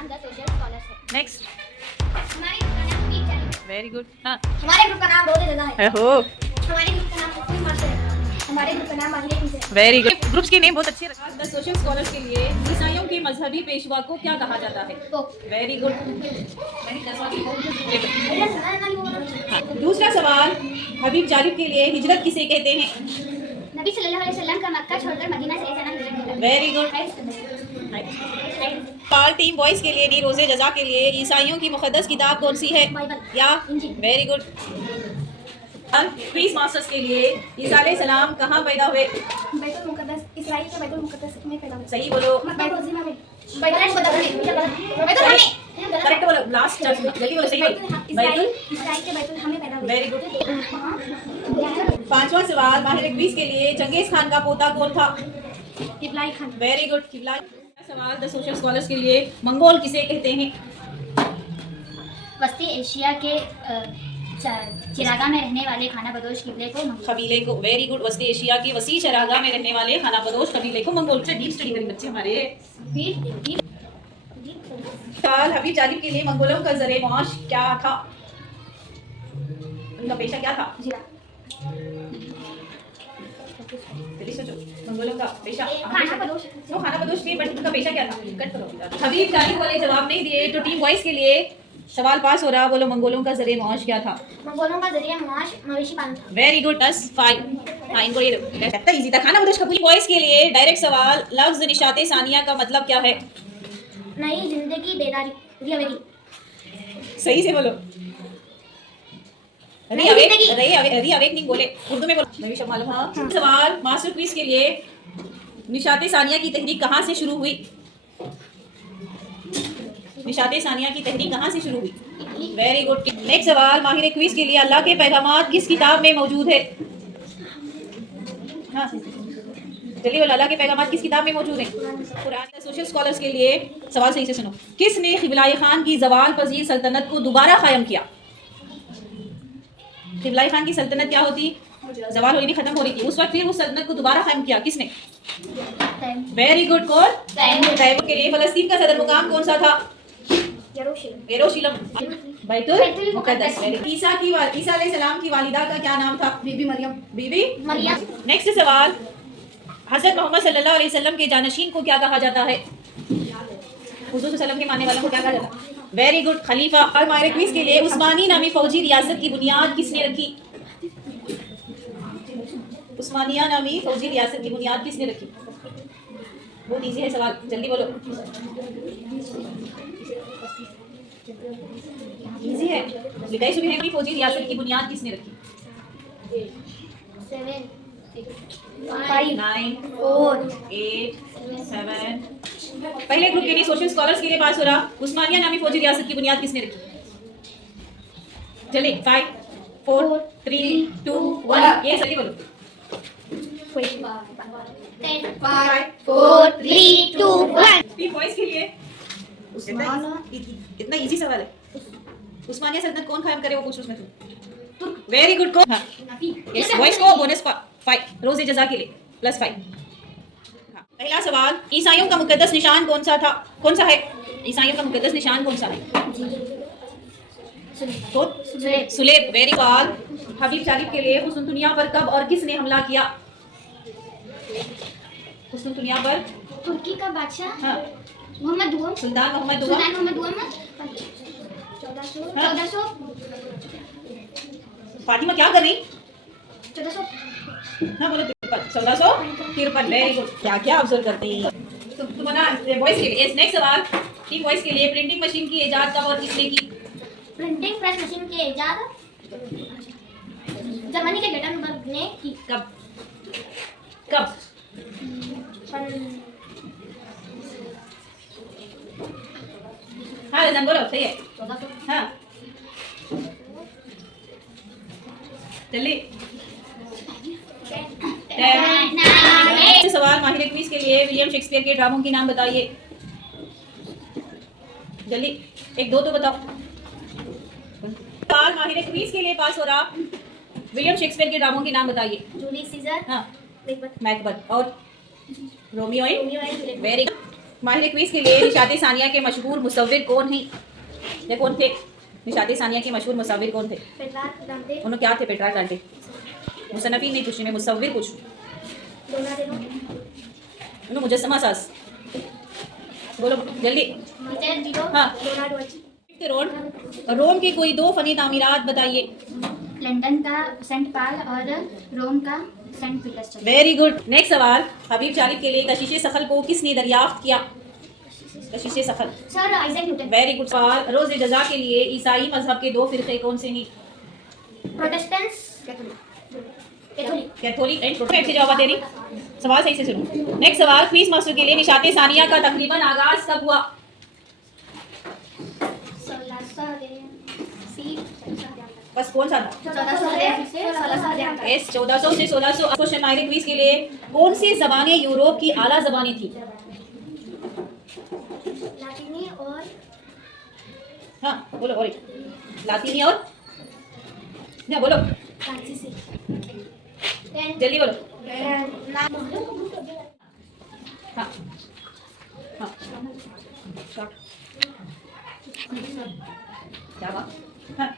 नाम the social scholars है। Next. हमारे ग्रुप का नाम वीक चैलेंज। Very good. हाँ। हमारे ग्रुप का नाम रोज जगह है। हो। हमारे ग्रुप का नाम कुकिंग मास्टर है। हमारे ग्रुप का नाम माहिर क्विज है। Very good. ग्रुप्स की नेम बहुत अच्छी रखा। द सोशल स्कॉलर्स के लिए ईसाइयों के मजहबी पेशवा को क्या कहा जाता है? Very good. दूसरा सवाल, हबीब जालिब के लिए हिजरत किसे कहते हैं? नबी सल्लल्लाहु अलैहि वसल्लम का मक्का छोड़कर मदीना चले जाना हिजरत है। Very good. सवाल, टीम बॉयज के लिए नी रोजे जजा के लिए ईसाइयों की मुकद्दस किताब कौन सी है? बाइबल। या इंजील। Very good. क्विज मास्टर्स के लिए ईसा अलैहिस्सलाम कहाँ पैदा हुए? बैतुल मुकद्दस, इस्राइल के बैतुल मुकद्दस में पैदा हुए। सही बोलो। बैतुल जिमा में। बैतुल मुकद्दस में। बैतुल हमें। करेक्ट बोलो। लास्ट जल्दी बोलो। सही बोलो। इस्राइल के बैतुल हमें पैदा हुए। Very good. पांचवा सवाल, माहिर क्विज के लिए चंगेज खान का पोता कौन था? Kublai Khan. Very good. किबला। सवाल, द सोशल स्कॉलर्स के लिए मंगोल किसे कहते हैं? वस्ती एशिया के चिरागा में रहने वाले खाना बदोश किबले को कबीले को। Very good. वस्ती एशिया की वसी चरागाह में रहने वाले खाना बदोश कबीले को मंगोल। से डीप स्टडी करें बच्चे हमारे। सवाल, हबीब जालिब के लिए मंगोलों का ज़र माश क्या था? उनका पेशा क्या था? जल्दी सोचो। मंगोलों का पेशा खाना बदोश थी, बट उनका पेशा क्या था? कट करो। हबीब जालिब वाले जवाब नहीं दिए तो टीम बॉयज के लिए सवाल पास हो रहा। बोलो, मंगोलों का ज़र माश क्या था? मंगोलों का जरिया माश मवेशी पालन था। Very good. 10-5। हाँ, इनको ये लगता इजी था। खाना बदोश कबूली बॉयज के लिए डायरेक्ट सवाल, लफ्ज निशाते सानिया का मतलब क्या है? नई जिंदगी बेदारी रिअवेकिंग। सही से बोलो। रीअवेकनिंग बोले, उर्दू में बोलो। मैं भी सब मालूम। हाँ। सवाल, मास्टर क्विज के लिए निशाते सानिया की तहरीक कहाँ से शुरू हुई? निशाते सानिया की तहरीक कहाँ से शुरू हुई? Very good. नेक्स्ट सवाल, माहिर क्विज के लिए अल्लाह के पैगामात किस किताब में मौजूद है? हाँ, चलिए बोलो, अल्लाह के पैगामात किस किताब में मौजूद है? कुरान। सोशल स्कॉलर्स के लिए सवाल सही से सुनो। किसने क़िबलाई खान की ज़वाल पजीर सल्तनत को दोबारा कायम किया? क़िबलाई खान की सल्तनत क्या होती? ज़वाल होनी खत्म हो रही थी उस वक्त, फिर उस सल्तनत को दोबारा कायम किया किसने? Very good. कौन? तैमूर के लिए फ़लस्तीन का सदर मुकाम कौन सा था? यरूशलेम। बैतुल मुकद्दस। ईसा अलैहिस्सलाम की वालिदा का क्या नाम था? बीबी मरियम। नेक्स्ट सवाल, हज़रत मोहम्मद सल्लल्लाहु अलैहि वसल्लम के जानशीन को क्या कहा जाता है? हुज़ूर सल्लल्लाहु के मानने वालों को क्या कहा जाता है? Very good. खलीफा। और माहिर क्विज के लिए उस्मानी नामी फौजी रियासत की बुनियाद किसने रखी? उस्मानिया नामी फौजी रियासत की बुनियाद किसने रखी? बहुत इजी है सवाल, जल्दी बोलो। इजी है। लिटाई सुबह की फौजी रियासत की बुनियाद किसने रखी? 7 5 9 4 8 7। पहले ग्रुप के लिए सोशल स्कॉलर्स के लिए पास हो रहा। उस्मानिया नामी फौजी रियासत की बुनियाद किसने रखी? जल्दी। 5 4 3 2 1। ये सही बोलो। 10 5 4 3 2 1। टीम बॉयज के लिए इतना इजी सवाल है। उस्मानिया सल्तनत कौन कायम करे वो पूछ उसमें तुम। Very good. को हाँ, यस, बॉयज को बोनस 5 रोजे जजा के लिए +5। हाँ। पहला सवाल, ईसाइयों का मुकद्दस निशान कौन सा था? कौन सा है? ईसाइयों का मुकद्दस निशान कौन सा है? सुलेब। Very good. हबीब जालिब के लिए कुस्तुनतुनिया पर कब और किसने हमला किया? कुस्तुनतुनिया पर तुर्की का बादशाह हाँ, मोहम्मद दुआम। सुल्तान मोहम्मद दुआ। 1400 फातिमा क्या कर रही? 1400 हाँ बोलो। 1453। Very good. क्या क्या ऑब्जर्व करते हैं तुम बना बॉयज के लिए। नेक्स्ट सवाल, टीम बॉयज के लिए प्रिंटिंग मशीन की इजाद कब और किसने की? प्रिंटिंग प्रेस मशीन की इजाद जर्मनी के गेटेनबर्ग ने की। कब? हाँ रजन बोलो। सही है। 1400। हाँ जल्दी। 10 सवाल, माहिर क्विज के लिए विलियम शेक्सपियर के ड्रामों के नाम बताइए। जल्दी। 1 2 तो बताओ। सवाल, माहिर क्विज के लिए पास हो रहा। विलियम शेक्सपियर के ड्रामों के नाम बताइए। Julius Caesar. हाँ, मैकबेथ। मैकबेथ और रोमियो एंड जूलियट। वेरी माहिर क्विज के लिए निशात सानिया के मशहूर मुसव्विर कौन हैं? ये कौन थे? निशात सानिया के मशहूर मुसव्विर कौन थे? उन्होंने क्या थे? पेट्रा डांटे। मुसन्नफीन नहीं पूछ रही मैं, मुसव्विर पूछ उन्होंने मुजस्समा सास। बोलो जल्दी। हाँ। रोम की कोई दो फनी तामीरात बताइए। लंदन का सेंट पॉल और रोम का Saint Peter's church. Very good. Next सवाल, हबीब चालिब के लिए कशिश सखल को किसने दरियाफ्त किया? कशिश सखल sir Isaac Newton. Very good सवाल, रोज़ जज़ा के लिए ईसाई मजहब के दो फिरके कौन से हैं? प्रोटेस्टेंट्स कैथोलिक एंड प्रोटेस्टेंट से जवाब दे रही। सवाल सही से सुनो। नेक्स्ट सवाल, क्विज मास्टर के लिए निशात सानिया का तकरीबन आगाज कब हुआ? बस कौन सा था? 1400 से 1600। क्वेश्चन माहिर क्विज के लिए कौन सी जबानें यूरोप की आला जबानें थी? लातीनी और हाँ बोलो। और लातीनी और ना बोलो फ्रांसीसी। जल्दी बोलो। हाँ हाँ क्या बात? हाँ